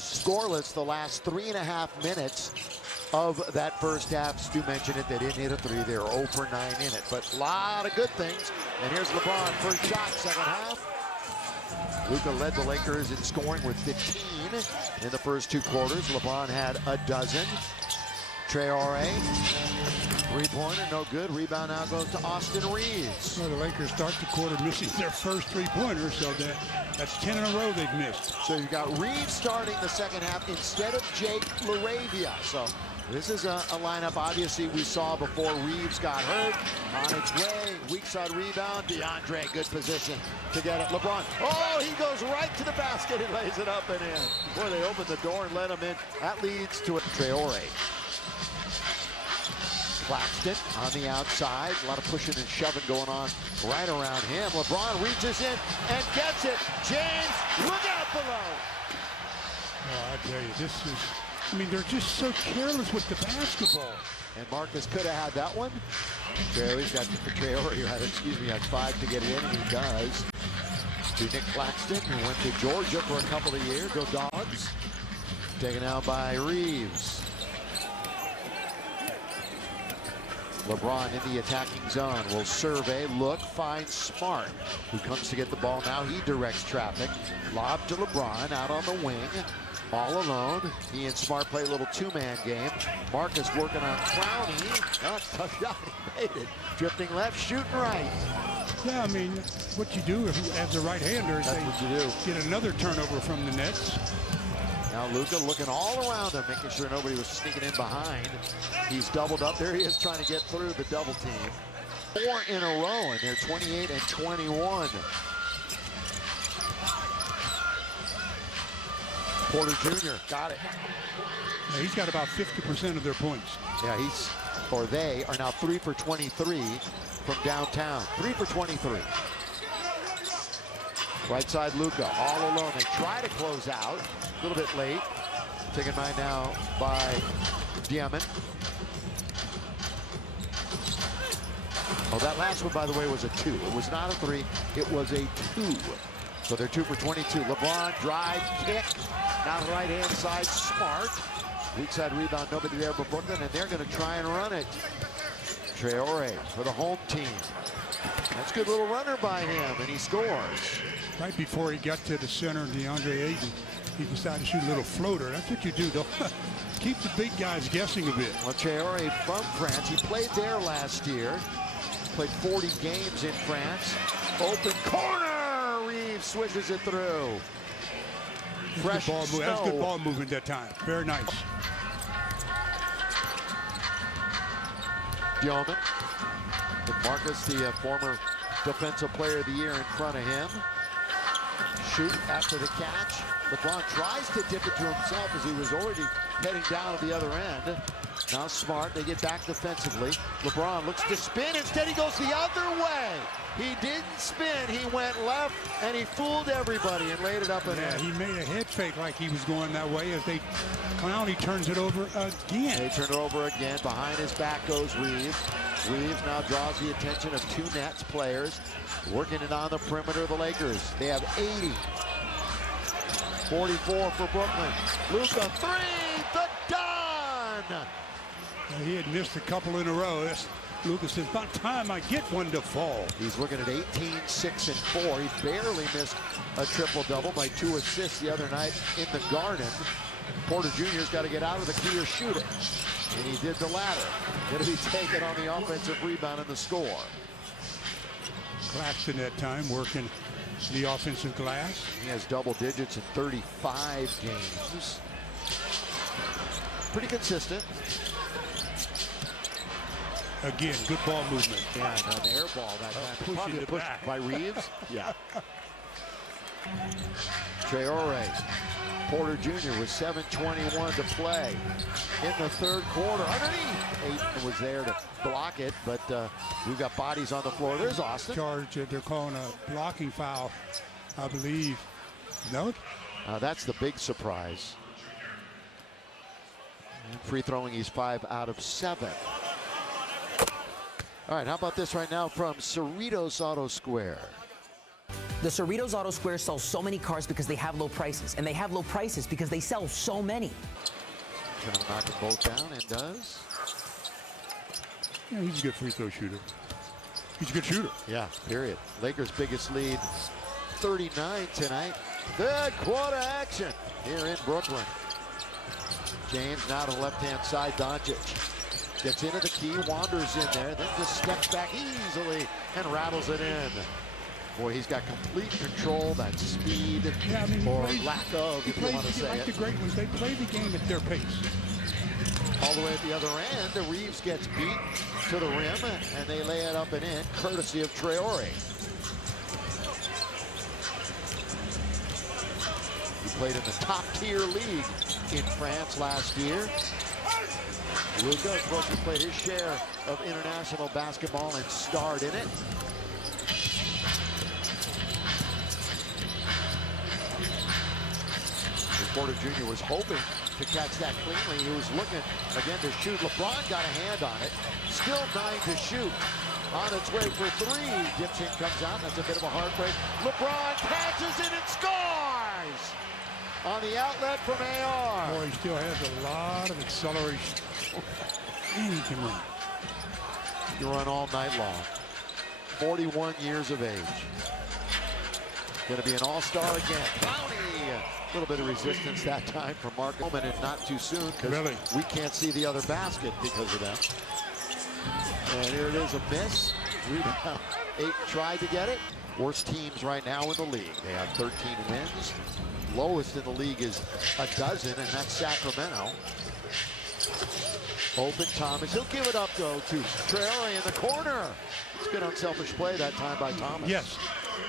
Lakers scoreless the last 3.5 minutes of that first half. Stu mentioned it, they didn't hit a three. They were 0 for 9 in it, but a lot of good things. And here's LeBron, first shot, second half. Luka led the Lakers in scoring with 15 in the first 2 quarters. LeBron had a dozen. Traore, three-pointer, no good. Rebound now goes to Austin Reeves. Well, the Lakers start the quarter missing their first three-pointer, so that's 10 in a row they've missed. So you've got Reeves starting the second half instead of Jake LaRavia. So this is a lineup, obviously, we saw before Reeves got hurt. On its way, weak side rebound. DeAndre, good position to get it. LeBron, oh, he goes right to the basket and lays it up and in. Boy, they opened the door and let him in. That leads to a Traore. Claxton on the outside. A lot of pushing and shoving going on right around him. LeBron reaches in and gets it. James, look out below. Oh, I tell you, this is, I mean, they're just so careless with the basketball. And Marcus could have had that one. Traore's got Traore had 5 to get it in, and he does. To Nick Claxton, who went to Georgia for a couple of years. Go Dogs. Taken out by Reeves. LeBron in the attacking zone will survey, look, find Smart, who comes to get the ball now. He directs traffic. Lob to LeBron out on the wing. All alone. He and Smart play a little two-man game. Marcus working on Clowney. That's a tough shot. He made it. Drifting left, shooting right. Yeah, I mean, what you do as a right-hander is That's what you do. Get another turnover from the Nets. Now Luka looking all around him, making sure nobody was sneaking in behind. He's doubled up. There he is trying to get through the double team. 4 in a row, and they're 28 and 21. Porter Jr. got it. Yeah, he's got about 50% of their points. Yeah, they are now 3 for 23 from downtown. 3 for 23. Right side Luka, all alone. They try to close out. A little bit late. Taken by now by Diamond. Oh, that last one, by the way, was a 2. It was not a 3. It was a 2. So they're 2 for 22. LeBron, drive, kick. Now right-hand side, Smart. Weak side rebound, nobody there but Brooklyn, and they're going to try and run it. Traore for the home team. That's a good little runner by him, and he scores. Right before he got to the center, DeAndre Ayton, he decided to shoot a little floater. That's what you do, though. Keep the big guys guessing a bit. Well, Traore from France. He played there last year. Played 40 games in France. Open corner! Reeves swishes it through. Fresh ball snow. That's good ball movement that time. Very nice. Yeoman. With Marcus, the former Defensive Player of the Year, in front of him. Shoot after the catch. LeBron tries to tip it to himself as he was already heading down to the other end. Now Smart, they get back defensively. LeBron looks to spin, instead he goes the other way. He didn't spin, he went left, and he fooled everybody and laid it up and in. He made a head fake like he was going that way as Clowney turns it over again. They turn it over again. Behind his back goes Reeves. Reeves now draws the attention of 2 Nets players working it on the perimeter of the Lakers. They have 80. 44 for Brooklyn. Luka, 3, the done! He had missed a couple in a row. Lucas says, about time I get one to fall. He's looking at 18, 6, and 4. He barely missed a triple-double by 2 assists the other night in the Garden. Porter Jr.'s got to get out of the key or shoot it. And he did the latter. Going to be taken on the offensive rebound and the score. Claxton that time working the offensive glass. He has double digits in 35 games. Pretty consistent. Again, good ball movement. Yeah, an air ball that time. Pushing Pushed back by Reeves. Yeah. Traore. Porter Jr. with 7:21 to play in the third quarter. Underneath. Ayton was there to block it, but we've got bodies on the floor. There's Austin. Charge, they're calling a blocking foul, I believe. No? That's the big surprise. And free throwing, he's 5 out of 7. All right, how about this right now from Cerritos Auto Square? The Cerritos Auto Square sells so many cars because they have low prices, and they have low prices because they sell so many. Trying to knock them both down, and does. Yeah, he's a good free throw shooter. He's a good shooter. Yeah, period. Lakers' biggest lead, 39 tonight. Third quarter action here in Brooklyn. James now to the left-hand side. Doncic gets into the key, wanders in there, then just steps back easily and rattles it in. Boy, he's got complete control, that speed, Yeah, I mean, or lack of, if you want to say like it. the great ones, they play the game at their pace. All the way at the other end, Reeves gets beat to the rim, and they lay it up and in, courtesy of Traore. He played in the top-tier league in France last year. Luka, of course, he played his share of international basketball and starred in it. Porter Jr. was hoping to catch that cleanly. He was looking again to shoot. LeBron got a hand on it. Still 9 to shoot. On its way for 3. Gibson comes out. That's a bit of a heartbreak. LeBron catches it and scores! On the outlet from AR. Boy, he still has a lot of acceleration. And he can run. He can run all night long. 41 years of age. Going to be an all-star again. Clowney. A little bit of resistance that time from Mark Coleman, and not too soon because we can't see the other basket because of that. And here it is, a miss. Rebound. 8 tried to get it. Worst teams right now in the league. They have 13 wins. Lowest in the league is a dozen, and that's Sacramento. Open Thomas. He'll give it up, though, to Traore in the corner. It's good unselfish play that time by Thomas. Yes,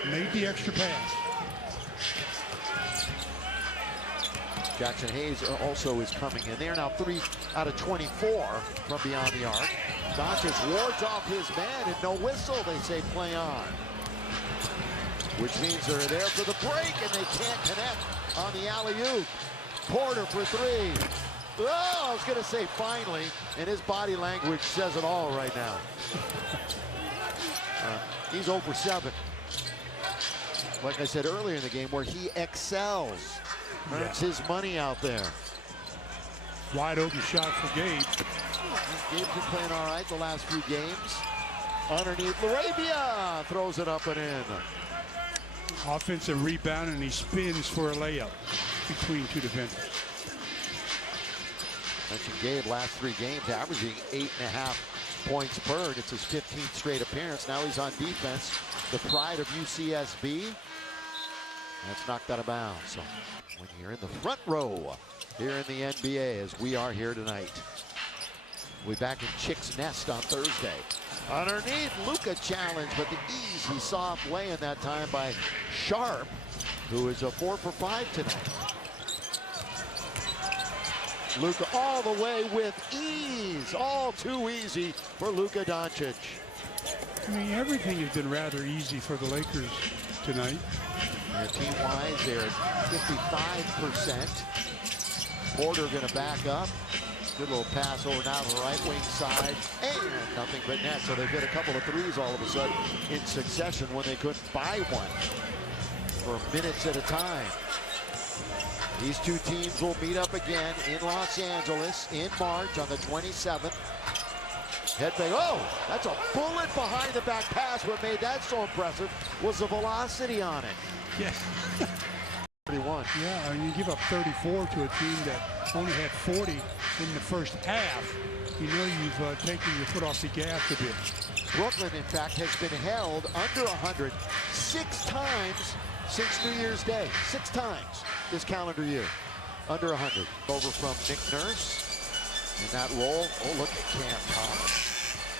made the extra pass. Jackson Hayes also is coming in. They're now 3 out of 24 from beyond the arc. Doncic wards off his man and no whistle. They say play on. Which means they're there for the break and they can't connect on the alley-oop. Porter for 3. Oh, I was going to say finally, and his body language says it all right now. He's 0 for 7. Like I said earlier in the game, where he excels. Earns his money out there. Wide open shot for Gabe. Gabe's been playing all right the last few games. Underneath, Larabia throws it up and in. Offensive rebound, and he spins for a layup between 2 defenders. Mentioned Gabe last 3 games averaging 8.5 points per. It's his 15th straight appearance. Now he's on defense. The pride of UCSB. That's knocked out of bounds. So when you're in the front row here in the NBA, as we are here tonight, we'll be back in Chick's Nest on Thursday. Underneath, Luka challenge, but the easy soft lay in that time by Sharp, who is a 4 for 5 tonight. Luka all the way with ease, all too easy for Luka Doncic. I mean, everything has been rather easy for the Lakers tonight. Team-wise, they're at 55%. Porter going to back up. Good little pass over now to the right wing side. And nothing but net. So they've got a couple of threes all of a sudden in succession when they couldn't buy one for minutes at a time. These two teams will meet up again in Los Angeles in March on the 27th. Head fake. Oh, that's a bullet behind the back pass. What made that so impressive was the velocity on it. Yes. 31. Yeah, I mean, you give up 34 to a team that only had 40 in the first half. You know you've taken your foot off the gas a bit. Brooklyn, in fact, has been held under 100 6 times since New Year's Day. 6 times this calendar year. Under 100. Over from Nick Nurse. In that roll. Oh, look at Cam Thomas.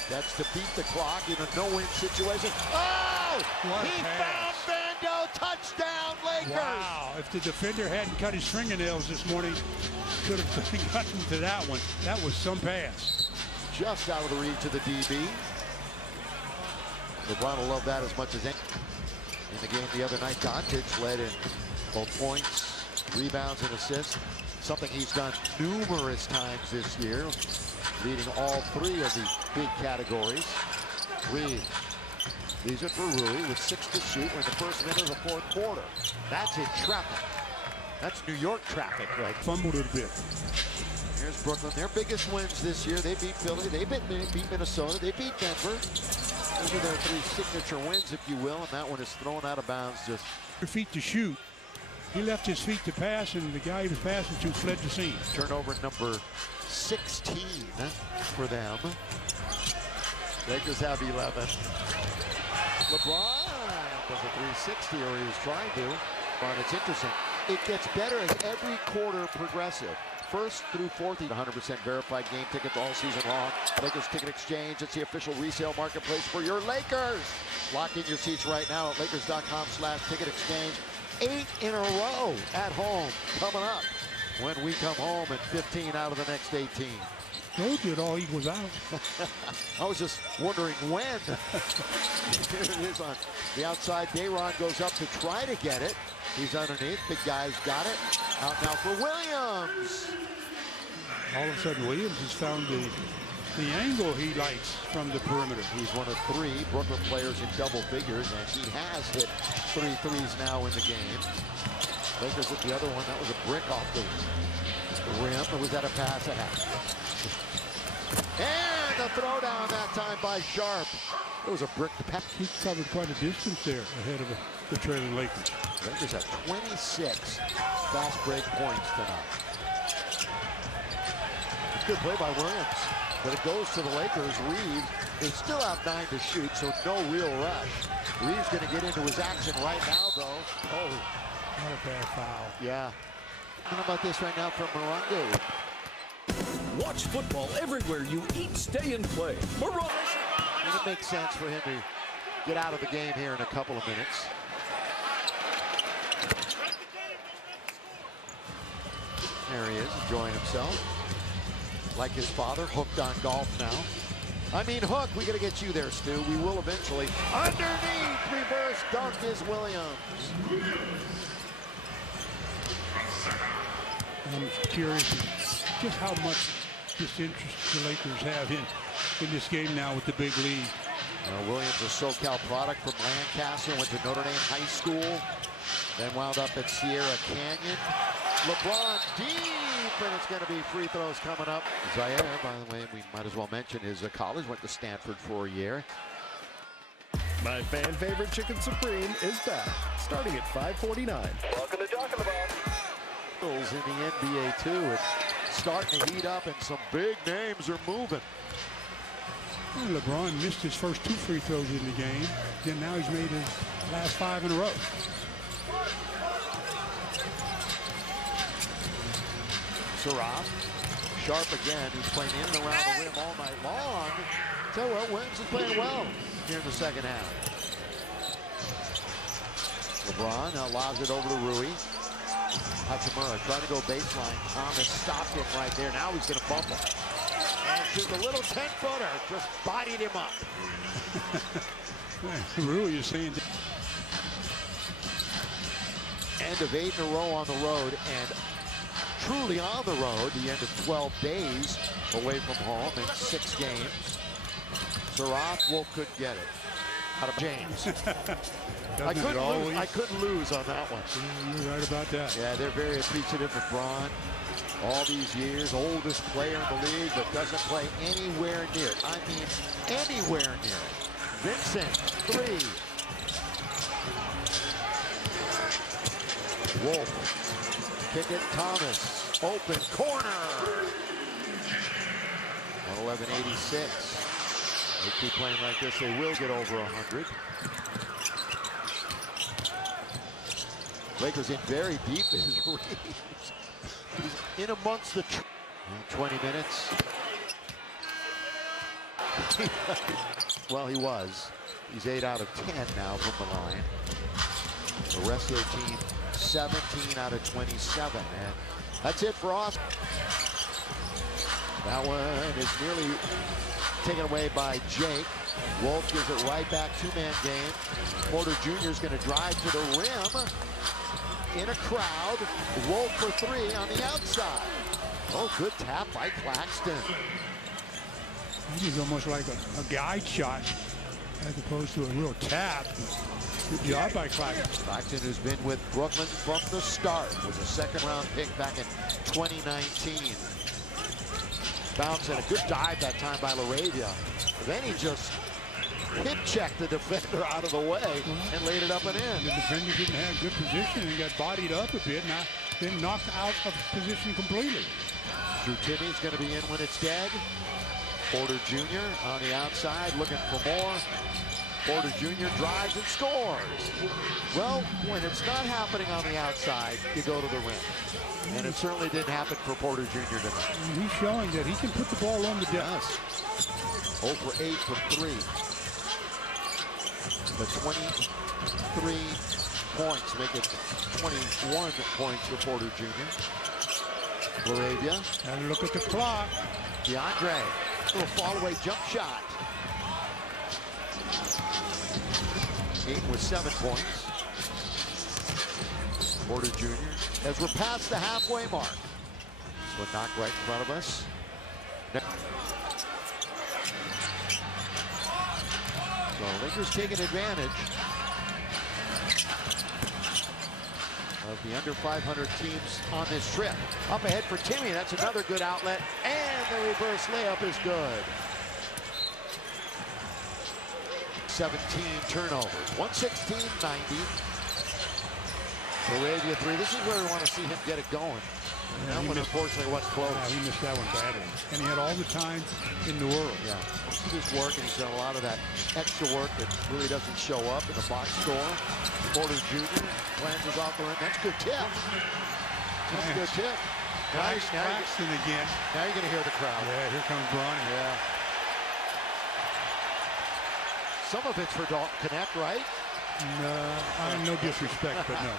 That's to beat the clock in a no-win situation. Oh! He found Vando. Touchdown, Lakers! Wow, if the defender hadn't cut his fingernails this morning, could have gotten to that one. That was some pass. Just out of the reach of the DB. LeBron will love that as much as any. In the game the other night, Doncic led in both points, rebounds, and assists. Something he's done numerous times this year, leading all 3 of the big categories. Reeves leaves it for Rui with 6 to shoot. We're in the first minute of the fourth quarter. That's in traffic. That's New York traffic, right? Fumbled it a bit. Here's Brooklyn. Their biggest wins this year. They beat Philly. They beat Minnesota. They beat Denver. Those are their three signature wins, if you will. And that one is thrown out of bounds. Just Your feet to shoot. He left his feet to pass, and the guy he was passing to fled the scene. turnover number 16 for them. Lakers have 11. LeBron does a 360, or he was trying to. But it's interesting. It gets better as every quarter progressive. First through fourth, 100% verified game tickets all season long. Lakers Ticket Exchange. It's the official resale marketplace for your Lakers. Lock in your seats right now at Lakers.com/ticket exchange. 8 in a row at home coming up when we come home at 15 out of the next 18. Told you it all equals out. I was just wondering when. Here it is on the outside. Dayron goes up to try to get it. He's underneath. Big guy's got it. Out now for Williams. All of a sudden, Williams has found the angle he likes from the perimeter. He's one of 3 Brooklyn players in double figures, and he has hit 3 threes now in the game. Lakers with the other one. That was a brick off the rim. Or was that a pass at half? And a throwdown that time by Sharp. It was a brick to pass. He covered quite a distance there ahead of the trailing Lakers. Lakers have 26 fast break points tonight. Good play by Williams, but it goes to the Lakers. Reeves is still out 9 to shoot, so no real rush. Reeves going to get into his action right now, though. Oh, Not a bad foul. yeah. How about this right now from Morongo? Watch football everywhere you eat, stay, and play. It makes sense for him to get out of the game here in a couple of minutes. There he is, enjoying himself. Like his father, hooked on golf now. I mean, Hook, we got to get you there, Stu. We will eventually. Underneath, reverse dunk is Williams. I'm curious just how much disinterest the Lakers have in this game now with the big lead. Williams, a SoCal product from Lancaster, went to Notre Dame High School, then wound up at Sierra Canyon. LeBron deep, and it's going to be free throws coming up. Zaire, by the way, we might as well mention his college, went to Stanford for a year. My fan favorite Chicken Supreme is back, starting at $5.49. Welcome to Talking About. In the NBA too, it's starting to heat up, and some big names are moving. Well, LeBron missed his first 2 free throws in the game. Then now he's made his last 5 in a row. Saraf, Sharp again, who's playing in and around the rim all night long. Tell you what, Williams is playing well here in the second half. LeBron now lobs it over to Rui. Hachimura trying to go baseline. Thomas stopped him right there. Now he's going to bump him. And shoots a little 10-footer. Just bodied him up. Rui is saying that. End of 8 in a row on the road, and truly on the road, the end of 12 days away from home in 6 games. Saraf, Wolf couldn't get it. Out of James. I couldn't lose on that one. Yeah, you're right about that. Yeah, they're very appreciative of Braun. All these years, oldest player in the league, but doesn't play anywhere near it. I mean, anywhere near it. Vincent, 3. Wolf, kick it, Thomas, open, corner. 111.86. They keep playing like this, they will get over 100. Lakers in very deep is Reeves. He's in amongst the 20 minutes. Well, he was. He's 8 out of 10 now from the line. The rest of the team, 17 out of 27. And that's it for Austin. That one is nearly taken away by Jake. Wolf gives it right back, 2-man game. Porter Jr. is going to drive to the rim. In a crowd, Wolf for 3 on the outside. Oh, good tap by Claxton. This is almost like a guide shot as opposed to a real tap. Good job by Claxton. Claxton, who's been with Brooklyn from the start, was a second-round pick back in 2019. Bounce and a good dive that time by Laravia. Then he just hip-checked the defender out of the way and laid it up and in. The defender didn't have good position and got bodied up a bit, and then knocked out of position completely. Drew Timmy's going to be in when it's dead. Porter Jr. on the outside looking for more. Porter Jr. drives and scores. Well, when it's not happening on the outside, you go to the rim. And it certainly didn't happen for Porter Jr. tonight. He's showing that he can put the ball on the desk. 0 for 8 from 3. But 23 points make it 21 points for Porter Jr. Laravia. And look at the clock. DeAndre, little fall-away jump shot. 8 with 7 points. Porter Jr. as we're past the halfway mark. So knocked right in front of us. So Lakers taking advantage of the under 500 teams on this trip. Up ahead for Timmy, that's another good outlet, and the reverse layup is good. 17 turnovers, 116-90. Laravia 3, this is where we want to see him get it going. That one unfortunately wasn't close. Yeah, he missed that one badly. And he had all the time in the world. Yeah, his work, and he's done a lot of that extra work that really doesn't show up in the box score. Porter Jr. cleanses off the rim. That's a good tip. That's a good tip. Nice Claxton again. Now you're going to hear the crowd. Yeah, here comes Bronny. Yeah. Some of it's for Dalton Connect, right? No disrespect, but no.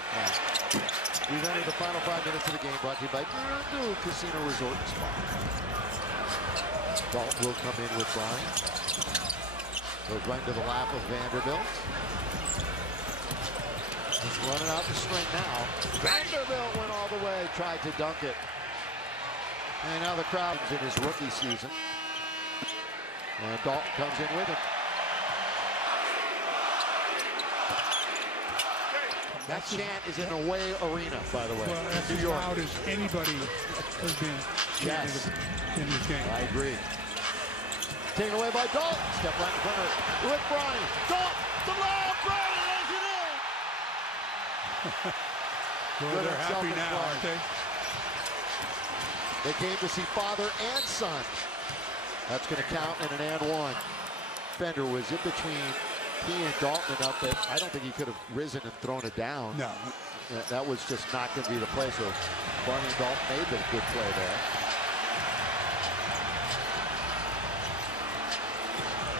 We've entered the final 5 minutes of the game, brought to you by New Casino Resort and Spa. Dalton will come in with Bronny. Goes right into the lap of Vanderbilt. He's running out the string now. Vanderbilt went all the way, tried to dunk it. And now the crowd's in his rookie season. And Dalton comes in with him. That chant is in a away arena, by the way. Well, that's New as York. loud as anybody has been in this game. I agree. Taken away by Dalton. Step right in front of it with Bronny. Dalton, the lob, Bronny lays it in. Well, they're happy now, aren't they? They came to see father and son. That's going to count in an and one. Fender was in between he and Dalton enough that I don't think he could have risen and thrown it down. No. That was just not going to be the play. So Bronny and Dalton made the good play there.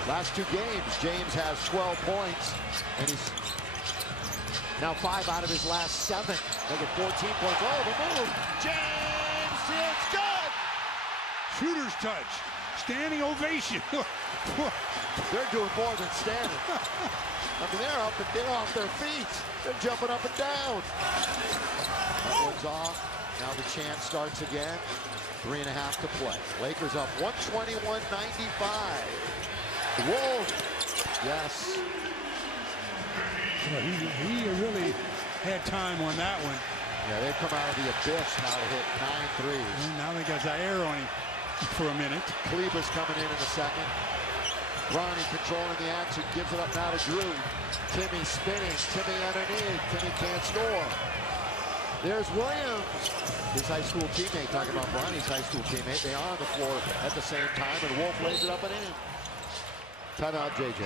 Last 2 games, James has 12 points, and he's now 5 out of his last 7. Making 14 points. Oh, the move. James, it's good. Shooter's touch. Standing ovation. They're doing more than standing. I mean, they're off their feet. They're jumping up and down. That one's off. Now the chant starts again. 3.5 to play. Lakers up 121-95. Wolf. Yes. Well, he really had time on that one. Yeah, they've come out of the abyss now to hit 9 threes. And now they got Zaire on him for a minute. Kleber's coming in the second. Bronny controlling the action, gives it up now to Drew. Timmy spinning, Timmy underneath. Timmy can't score. There's Williams, his high school teammate, talking about Bronny's high school teammate. They are on the floor at the same time, and Wolf lays it up and in. Timeout, JJ.